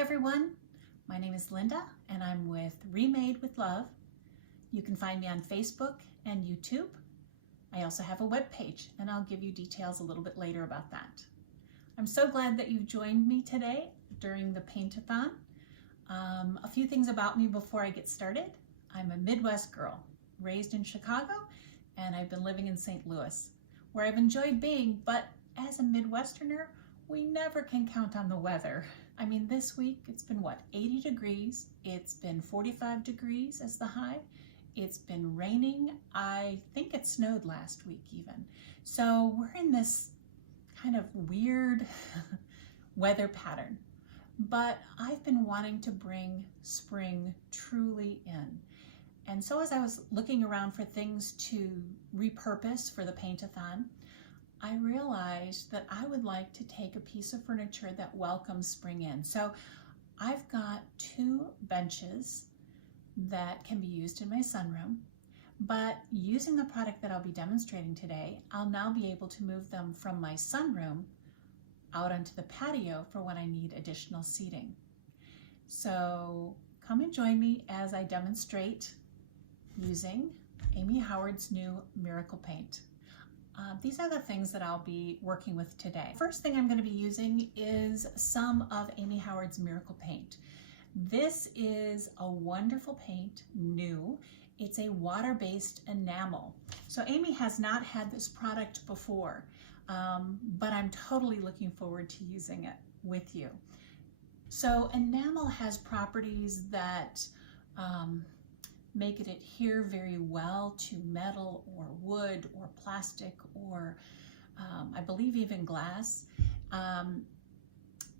everyone, my name is Linda and I'm with ReMade With Love. You can find me on Facebook and YouTube. I also have a web page and I'll give you details a little bit later about that. I'm so glad that you've joined me today during the paint-a-thon. A few things about me before I get started. I'm a Midwest girl, raised in Chicago, and I've been living in St. Louis, where I've enjoyed being, but as a Midwesterner, we never can count on the weather. I mean, this week it's been what, 80 degrees? It's been 45 degrees as the high. It's been raining. I think it snowed last week even. So we're in this kind of weird weather pattern. But I've been wanting to bring spring truly in. And so as I was looking around for things to repurpose for the paint-a-thon, I realized that I would like to take a piece of furniture that welcomes spring in. So I've got two benches that can be used in my sunroom, but using the product that I'll be demonstrating today, I'll now be able to move them from my sunroom out onto the patio for when I need additional seating. So come and join me as I demonstrate using Amy Howard's new Miracle Paint. These are the things that I'll be working with today. First thing I'm going to be using is some of Amy Howard's Miracle Paint. This is a wonderful paint, new. It's a water-based enamel. So Amy has not had this product before, but I'm totally looking forward to using it with you. So enamel has properties that make it adhere very well to metal or wood or plastic or I believe even glass.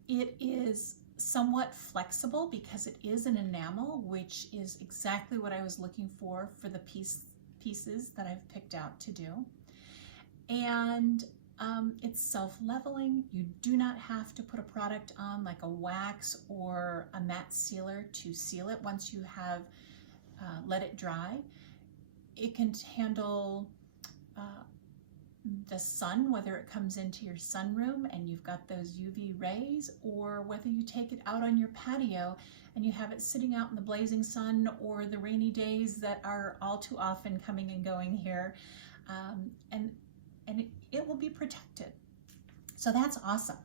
It is somewhat flexible because it is an enamel, which is exactly what I was looking for the pieces that I've picked out to do. And it's self-leveling. You do not have to put a product on like a wax or a matte sealer to seal it once you have let it dry. It can handle the sun, whether it comes into your sunroom and you've got those UV rays, or whether you take it out on your patio and you have it sitting out in the blazing sun or the rainy days that are all too often coming and going here, and it will be protected. So that's awesome.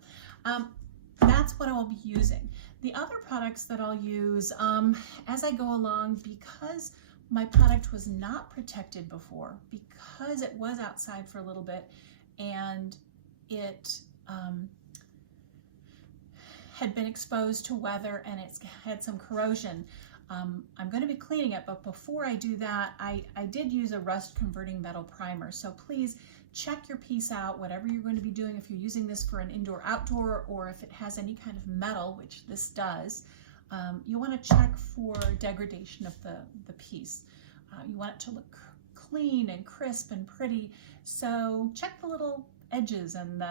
That's what I will be using. The other products that I'll use as I go along, because my product was not protected before, because it was outside for a little bit and it had been exposed to weather and it's had some corrosion. I'm going to be cleaning it, but before I do that, I did use a rust converting metal primer. So please check your piece out, whatever you're going to be doing, if you're using this for an indoor-outdoor or if it has any kind of metal, which this does. You want to check for degradation of the piece. You want it to look clean and crisp and pretty. So check the little edges and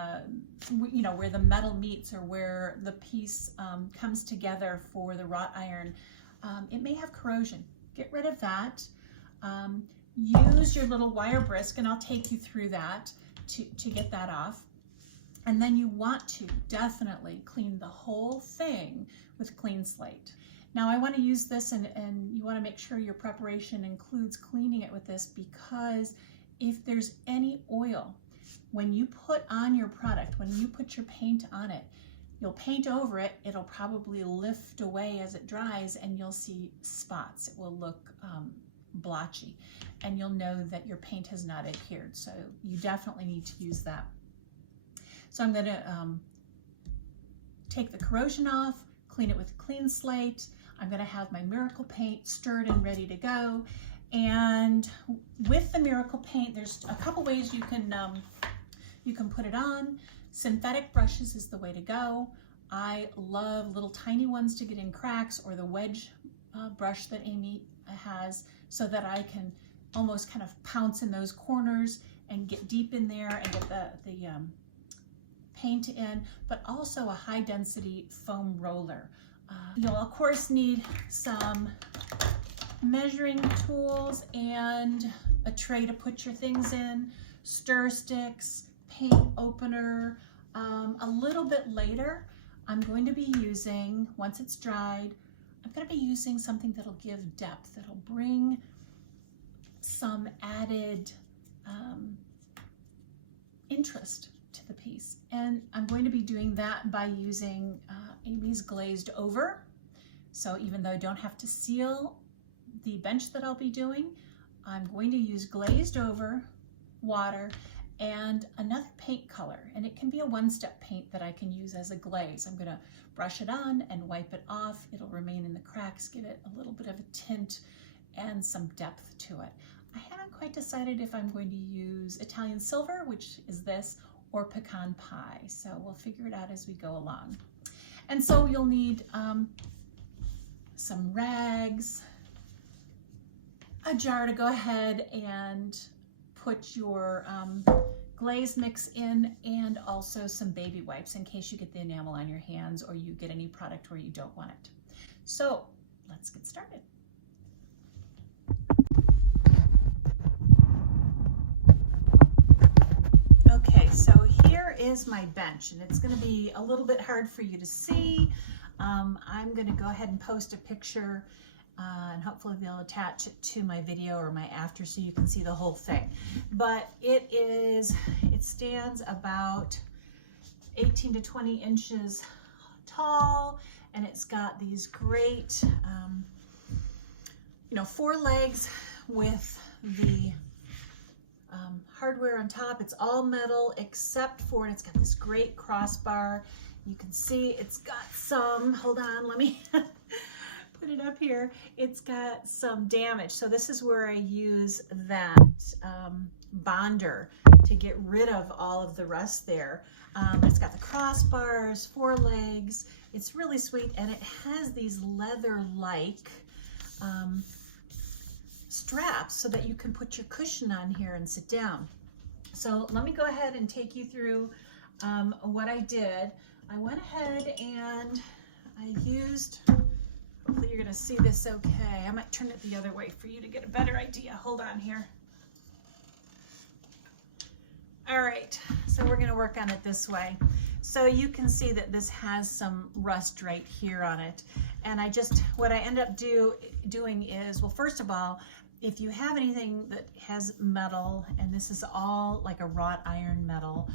where the metal meets or where the piece comes together for the wrought iron. It may have corrosion. Get rid of that. Use your little wire brisk, and I'll take you through that to get that off. And then you want to definitely clean the whole thing with Clean Slate. Now I want to use this, and you want to make sure your preparation includes cleaning it with this, because if there's any oil, when you put on your product, when you put your paint on it, you'll paint over it, it'll probably lift away as it dries and you'll see spots. It will look blotchy, and you'll know that your paint has not adhered. So you definitely need to use that. So I'm going to take the corrosion off, clean it with Clean Slate. I'm going to have my Miracle Paint stirred and ready to go. And with the Miracle Paint, there's a couple ways you can put it on. Synthetic brushes is the way to go. I love little tiny ones to get in cracks, or the wedge brush that Amy has, so that I can almost kind of pounce in those corners and get deep in there and get the paint in, but also a high density foam roller. You'll of course need some measuring tools and a tray to put your things in, stir sticks, paint opener. A little bit later, I'm going to be using, once it's dried, I'm going to be using something that'll give depth, that'll bring some added interest to the piece. And I'm going to be doing that by using Amy's Glazed Over. So even though I don't have to seal the bench that I'll be doing, I'm going to use Glazed Over, water, and another paint color. And it can be a one-step paint that I can use as a glaze. I'm going to brush it on and wipe it off. It'll remain in the cracks, give it a little bit of a tint and some depth to it. I haven't quite decided if I'm going to use Italian Silver, which is this, or Pecan Pie. So we'll figure it out as we go along. And so you'll need some rags, a jar to go ahead and put your glaze mix in, and also some baby wipes in case you get the enamel on your hands or you get any product where you don't want it. So let's get started. Okay, so here is my bench, and it's going to be a little bit hard for you to see. I'm going to go ahead and post a picture and hopefully they'll attach it to my video or my after so you can see the whole thing. But it stands about 18 to 20 inches tall, and it's got these great, 4 legs with the hardware on top. It's all metal except for, and it's got this great crossbar. You can see it's got some, hold on, let me put it up here. It's got some damage. So this is where I use that bonder to get rid of all of the rust there. It's got the crossbars, 4 legs. It's really sweet, and it has these leather-like straps so that you can put your cushion on here and sit down. So let me go ahead and take you through what I did. I went ahead and I used, hopefully you're going to see this okay. I might turn it the other way for you to get a better idea. Hold on here. All right, so we're going to work on it this way. So you can see that this has some rust right here on it. And what I end up doing is, well, first of all, if you have anything that has metal, and this is all like a wrought iron metal,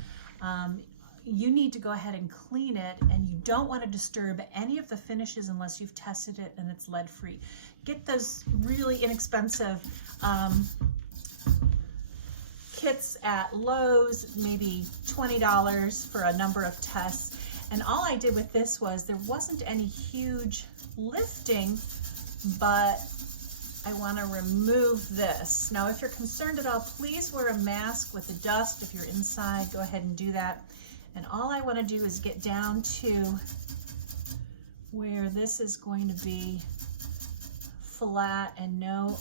you need to go ahead and clean it, and you don't want to disturb any of the finishes unless you've tested it and it's lead free. Get those really inexpensive kits at Lowe's, maybe $20 for a number of tests. And all I did with this was, there wasn't any huge lifting, but I want to remove this. Now, if you're concerned at all, please wear a mask with the dust. If you're inside, go ahead and do that. And all I want to do is get down to where this is going to be flat and no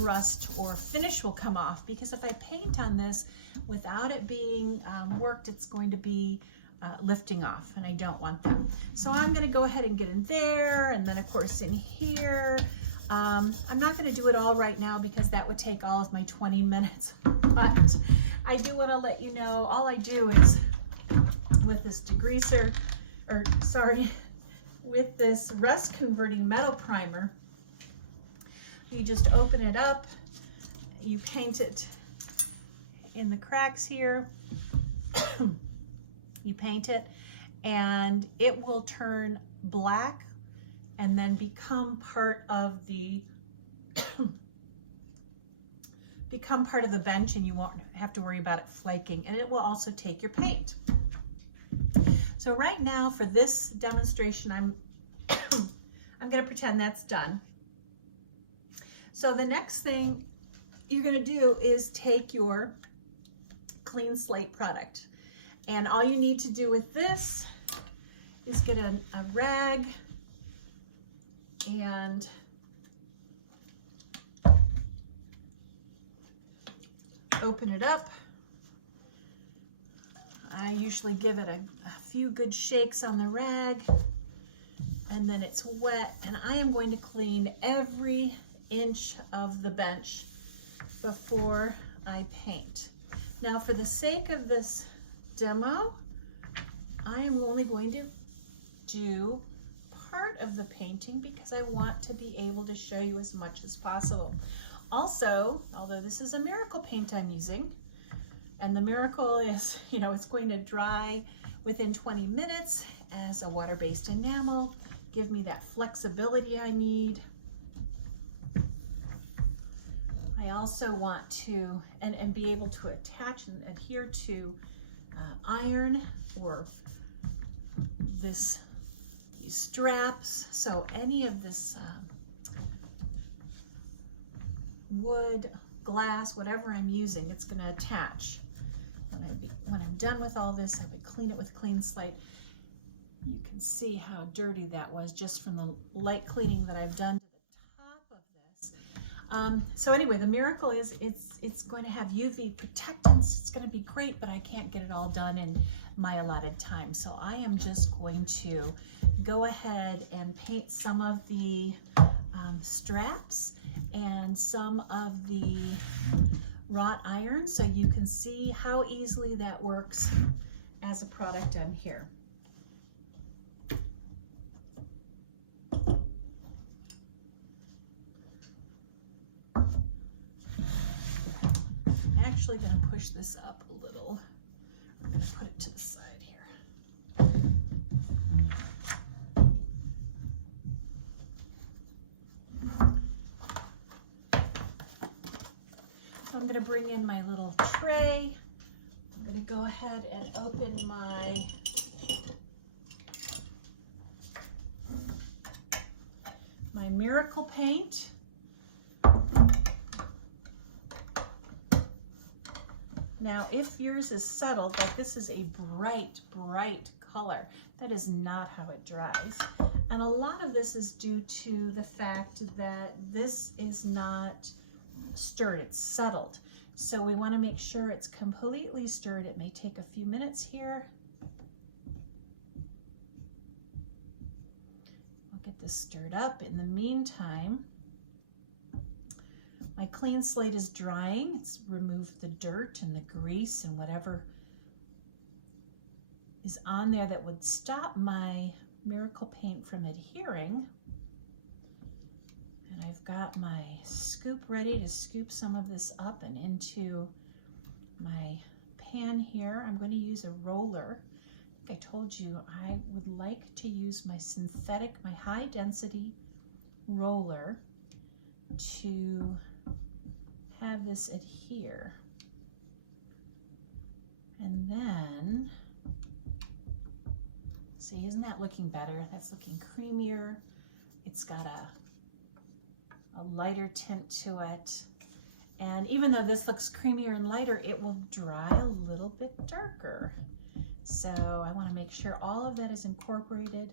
rust or finish will come off, because if I paint on this without it being worked, it's going to be lifting off, and I don't want that. So I'm going to go ahead and get in there, and then of course in here. I'm not going to do it all right now because that would take all of my 20 minutes, but I do want to let you know, all I do is with this degreaser, with this rust converting metal primer, you just open it up, you paint it in the cracks here, you paint it, and it will turn black and then become part of the bench, and you won't have to worry about it flaking, and it will also take your paint. So right now for this demonstration, I'm going to pretend that's done. So the next thing you're going to do is take your clean slate product, and all you need to do with this is get a rag and open it up. I usually give it a few good shakes on the rag, and then it's wet, and I am going to clean every inch of the bench before I paint. Now, for the sake of this demo, I am only going to do part of the painting because I want to be able to show you as much as possible. Also, although this is a miracle paint I'm using, and the miracle is, you know, it's going to dry within 20 minutes as a water-based enamel, give me that flexibility I need. I also want to, and be able to attach and adhere to iron or these straps. So any of this wood, glass, whatever I'm using, it's going to attach. When I'm done with all this, I would clean it with a clean slate. You can see how dirty that was just from the light cleaning that I've done to the top of this. So anyway, the miracle is it's going to have UV protectants. It's going to be great, but I can't get it all done in my allotted time. So I am just going to go ahead and paint some of the straps and some of the wrought iron so you can see how easily that works as a product done here. I'm actually going to push this up a little. I'm going to put it to the side here. I'm going to bring in my little tray. I'm going to go ahead and open my miracle paint. Now, if yours is settled, like this is a bright, bright color, that is not how it dries. And a lot of this is due to the fact that this is not stirred, it's settled. So we want to make sure it's completely stirred. It may take a few minutes here. I'll get this stirred up. In the meantime, my clean slate is drying. It's removed the dirt and the grease and whatever is on there that would stop my miracle paint from adhering. And I've got my scoop ready to scoop some of this up and into my pan here. I'm going to use a roller. I think I told you I would like to use my synthetic, my high density roller to have this adhere. And then, see, isn't that looking better? That's looking creamier. It's got a lighter tint to it. And even though this looks creamier and lighter, it will dry a little bit darker. So I want to make sure all of that is incorporated.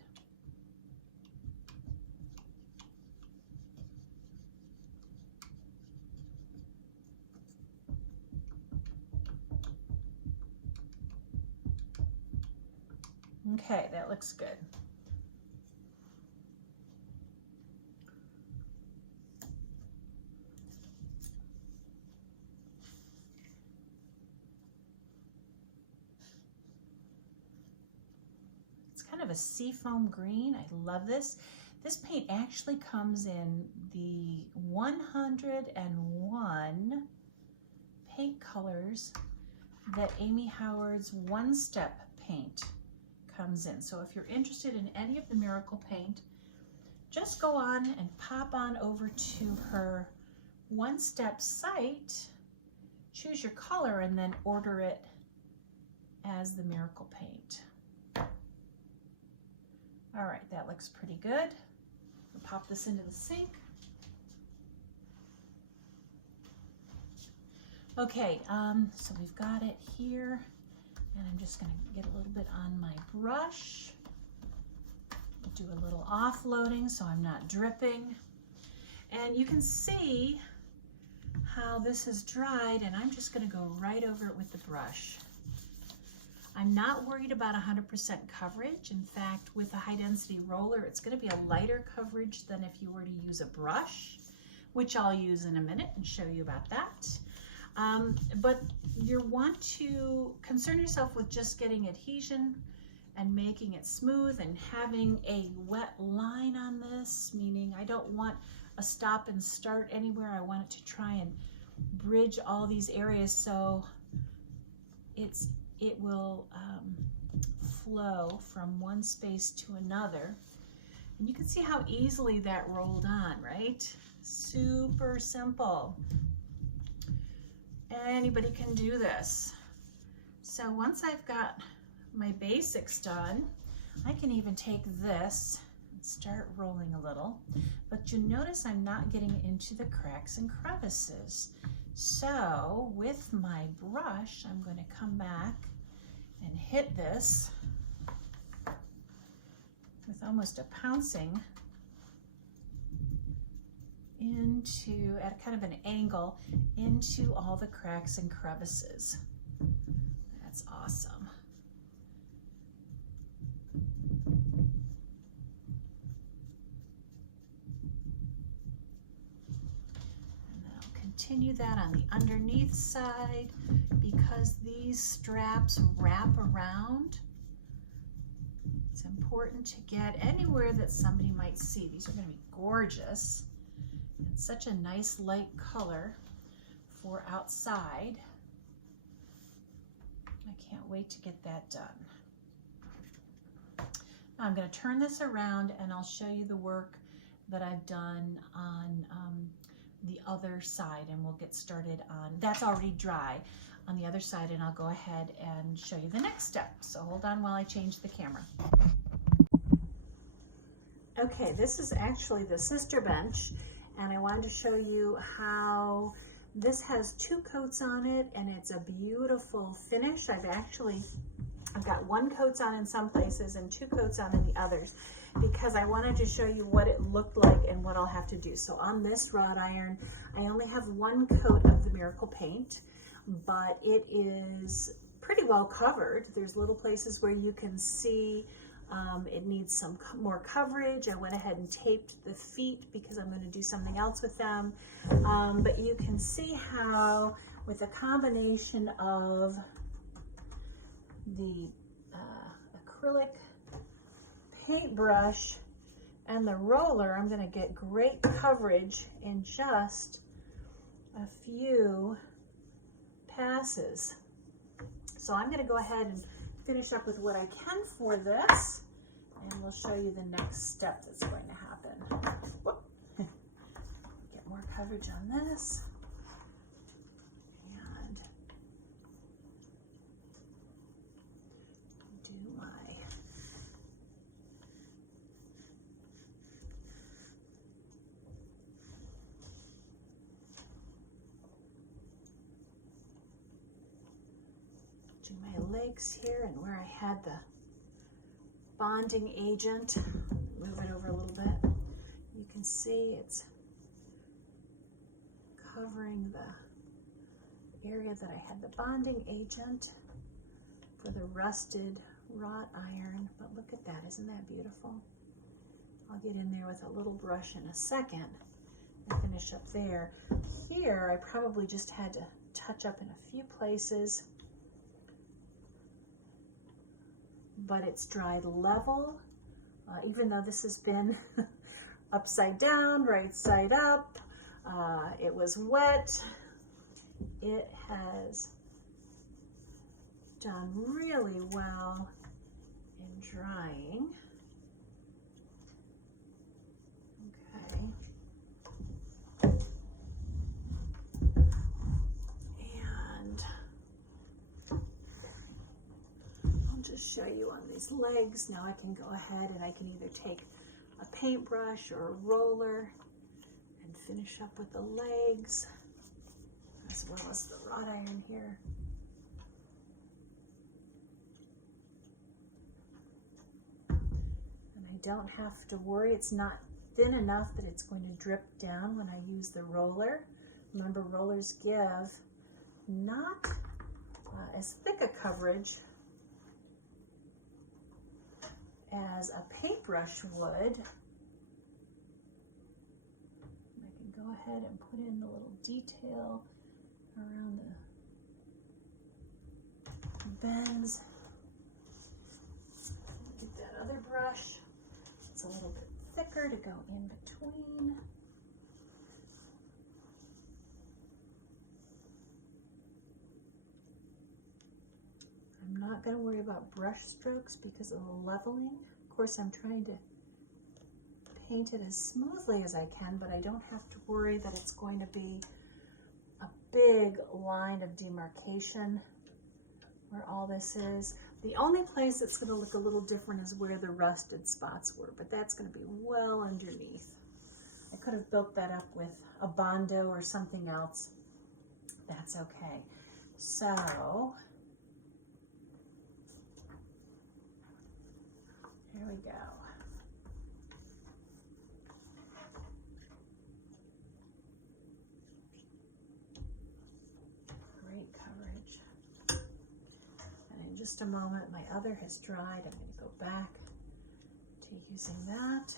Okay, that looks good. It's kind of a seafoam green. I love this. This paint actually comes in the 101 paint colors that Amy Howard's One Step paint comes in. So if you're interested in any of the miracle paint, just go on and pop on over to her One Step site, choose your color, and then order it as the miracle paint. All right, that looks pretty good. We'll pop this into the sink. Okay, so we've got it here, and I'm just going to get a little bit on my brush. Do a little offloading so I'm not dripping. And you can see how this is dried, and I'm just going to go right over it with the brush. I'm not worried about 100% coverage. In fact, with a high density roller, it's going to be a lighter coverage than if you were to use a brush, which I'll use in a minute and show you about that. But you want to concern yourself with just getting adhesion and making it smooth and having a wet line on this, meaning I don't want a stop and start anywhere. I want it to try and bridge all these areas so it will flow from one space to another. And you can see how easily that rolled on, right? Super simple. Anybody can do this. So once I've got my basics done, I can even take this and start rolling a little, but you notice I'm not getting into the cracks and crevices. So with my brush, I'm going to come back and hit this with almost a pouncing into, at kind of an angle, into all the cracks and crevices. That's awesome. Continue that on the underneath side because these straps wrap around. It's important to get anywhere that somebody might see. These are going to be gorgeous. It's such a nice light color for outside. I can't wait to get that done. Now I'm going to turn this around and I'll show you the work that I've done on the other side, and we'll get started on, that's already dry on the other side, and I'll go ahead and show you the next step. So hold on while I change the camera. Okay, this is actually the sister bench, and I wanted to show you how this has 2 coats on it, and it's a beautiful finish. I've got 1 coat on in some places and 2 coats on in the others, because I wanted to show you what it looked like and what I'll have to do. So on this wrought iron, I only have 1 coat of the Miracle Paint, but it is pretty well covered. There's little places where you can see it needs some more coverage. I went ahead and taped the feet because I'm going to do something else with them. But you can see how with a combination of the acrylic paintbrush and the roller, I'm going to get great coverage in just a few passes. So I'm going to go ahead and finish up with what I can for this, and we'll show you the next step that's going to happen. Whoop. Get more coverage on this. And do my legs here, and where I had the bonding agent, move it over a little bit. You can see it's covering the area that I had the bonding agent for the rusted wrought iron. But look at that, isn't that beautiful? I'll get in there with a little brush in a second and finish up there. Here, I probably just had to touch up in a few places, but it's dried level, even though this has been upside down, right side up. It was wet. It has done really well in drying. Okay. And I'll just show you on these legs. Now I can go ahead and I can either take a paintbrush or a roller and finish up with the legs, as well as the wrought iron here. And I don't have to worry, it's not thin enough that it's going to drip down when I use the roller. Remember, rollers give not as thick a coverage as a paintbrush would. I can go ahead and put in the little detail around the bends. other brush. It's a little bit thicker to go in between. I'm not going to worry about brush strokes because of the leveling. Of course, I'm trying to paint it as smoothly as I can, but I don't have to worry that it's going to be a big line of demarcation where all this is. The only place that's going to look a little different is where the rusted spots were, but that's going to be well underneath. I could have built that up with a Bondo or something else. That's okay. So here we go. Great coverage. And in just a moment, my other has dried. I'm going to go back to using that.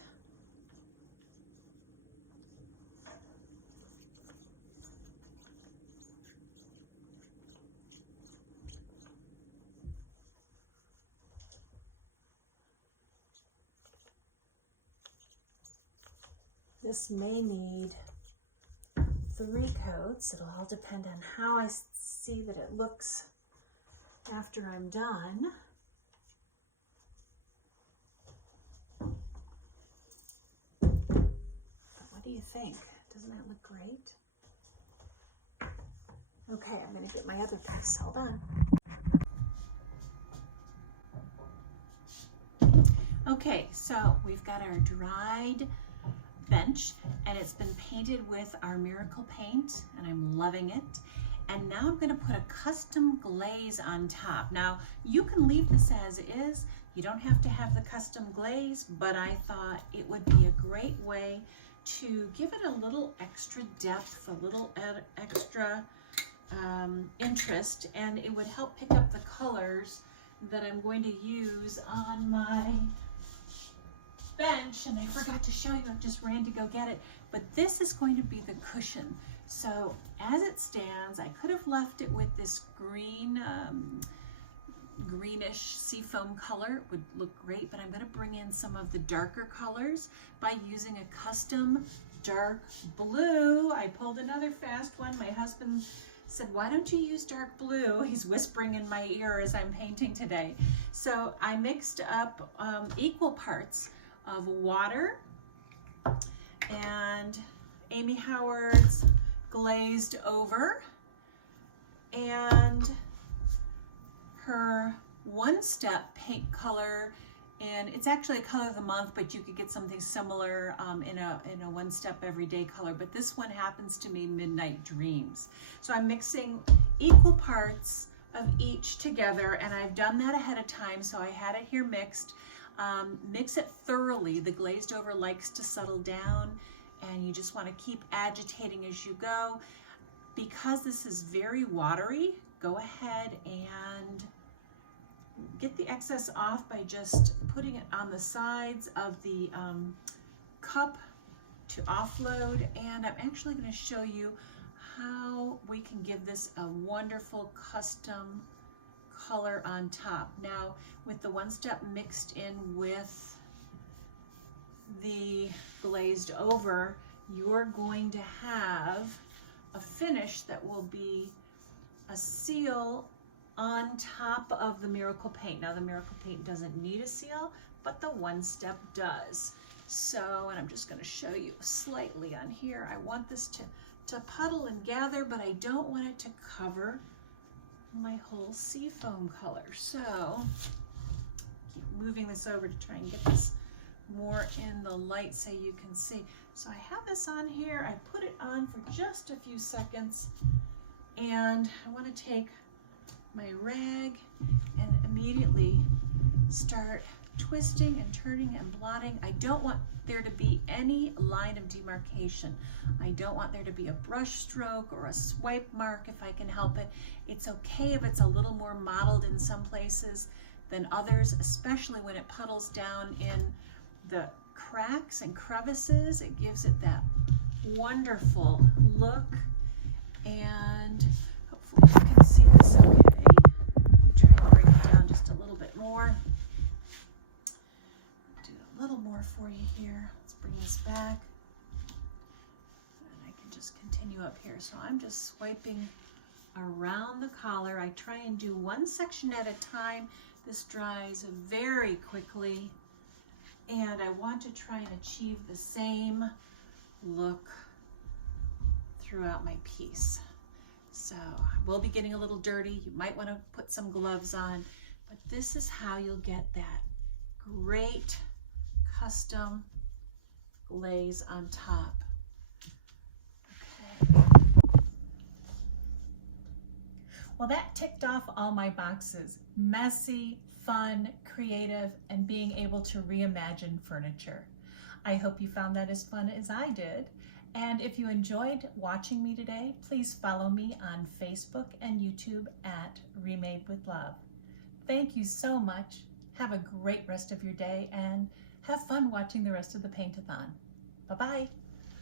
This may need 3 coats. It'll all depend on how I see that it looks after I'm done. But what do you think? Doesn't that look great? Okay, I'm going to get my other piece. Hold on. Okay, so we've got our dried bench and it's been painted with our miracle paint and I'm loving it. And now I'm going to put a custom glaze on top. Now you can leave this as is. You don't have to have the custom glaze, but I thought it would be a great way to give it a little extra depth, a little extra interest, and it would help pick up the colors that I'm going to use on my bench. And I forgot to show you, I just ran to go get it, but this is going to be the cushion. So as it stands, I could have left it with this green, greenish seafoam color. It would look great, but I'm going to bring in some of the darker colors by using a custom dark blue. I pulled another fast one. My husband said, why don't you use dark blue? He's whispering in my ear as I'm painting today. So I mixed up equal parts of water and Amy Howard's Glazed Over and her One Step paint color, and it's actually a color of the month, but you could get something similar in a One Step everyday color, but this one happens to be Midnight Dreams. So I'm mixing equal parts of each together, and I've done that ahead of time, so I had it here mixed. Mix it thoroughly. The glazed over likes to settle down, and you just want to keep agitating as you go. Because this is very watery, go ahead and get the excess off by just putting it on the sides of the cup to offload. And I'm actually going to show you how we can give this a wonderful custom color on top. Now with the One Step mixed in with the glazed over, you're going to have a finish that will be a seal on top of the miracle paint. Now the miracle paint doesn't need a seal, but the One Step does. So, and I'm just going to show you slightly on here. I want this to puddle and gather, but I don't want it to cover my whole seafoam color. So keep moving this over to try and get this more in the light so you can see. So I have this on here. I put it on for just a few seconds, and I want to take my rag and immediately start twisting and turning and blotting. I don't want there to be any line of demarcation. I don't want there to be a brush stroke or a swipe mark if I can help it. It's okay if it's a little more mottled in some places than others, especially when it puddles down in the cracks and crevices. It gives it that wonderful look, and hopefully you can see this okay. Try to bring it down just a little bit more. a little more for you here. Let's bring this back. And I can just continue up here. So I'm just swiping around the collar. I try and do one section at a time. This dries very quickly, and I want to try and achieve the same look throughout my piece. So I will be getting a little dirty. You might want to put some gloves on, but this is how you'll get that great custom glaze on top. Okay. Well, that ticked off all my boxes. Messy, fun, creative, and being able to reimagine furniture. I hope you found that as fun as I did. And if you enjoyed watching me today, please follow me on Facebook and YouTube at ReMade With Love. Thank you so much. Have a great rest of your day and have fun watching the rest of the paint-a-thon. Bye-bye.